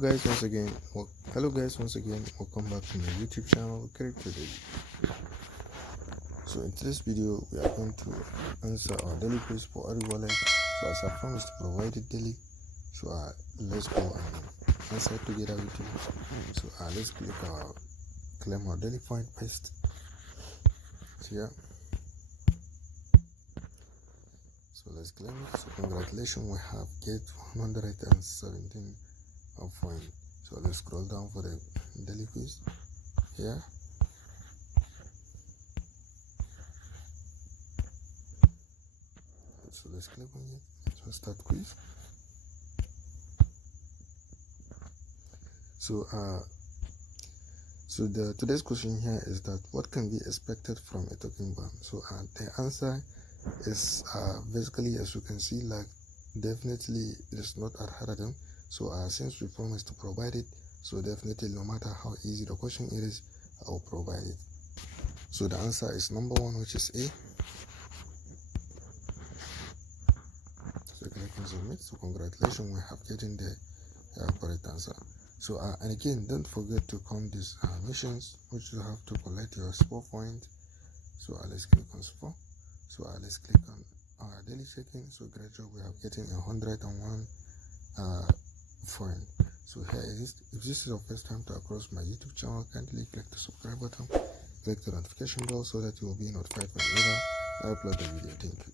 Hello guys, once again, welcome back to my YouTube channel, Character Daily. So in this video, we are going to answer our daily quiz for Ori Wallet. So as I promised to provide it daily, so let's go and answer it together with you. So let's click claim our daily point first. So yeah, so let's claim it. So congratulations, we have get 117 of point. So let's scroll down for the daily quiz here. So let's click on it. Let's start quiz. So the today's question here is that what can be expected from a token ban? So the answer is basically, as you can see, like definitely it is not at Haradam. So since we promised to provide it, so definitely no matter how easy the question it is, I will provide it. So the answer is number 1, which is A. So click on submit. So congratulations, we have getting the correct answer. So and again, don't forget to count these missions, which you have to collect your spore point. So let's click on spore. So let's click on our daily check-in. So great job, we have getting 101 point. So here it is. If this is your first time to across my YouTube channel, kindly click the subscribe button, click the notification bell so that you will be notified whenever I upload the video. Thank you.